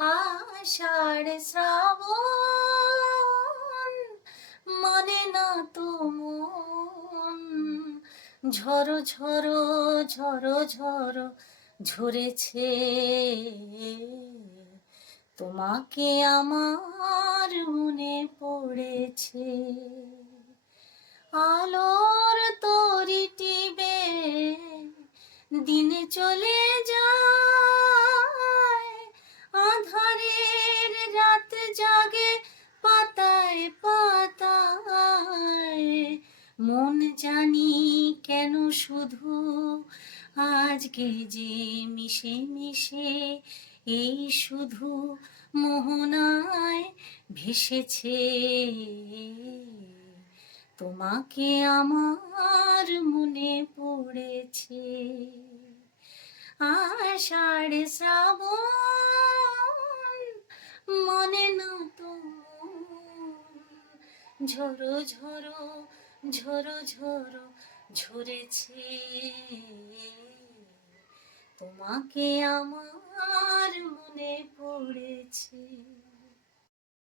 আষাঢ় শ্রাবণ মানে না তো মন, ঝরো ঝরো ঝরো ঝরো ঝরেছে, তোমাকে আমার মনে পড়েছে। আলোর তরি টিবে দিন চলে যায়, আধারের রাত জাগে পাতায় পাতায়। মন জানি কেন শুধু আজকে যে মিশে মিশে এই শুধু মোহনায় ভেসেছে, তোমাকে আমার মনে পড়েছে। আষাঢ় শ্রাবণ মানে না তো মন, ঝরো ঝরো ঝরো ঝরো ঝরেছে, তোমাকে আমার মনে পড়েছে।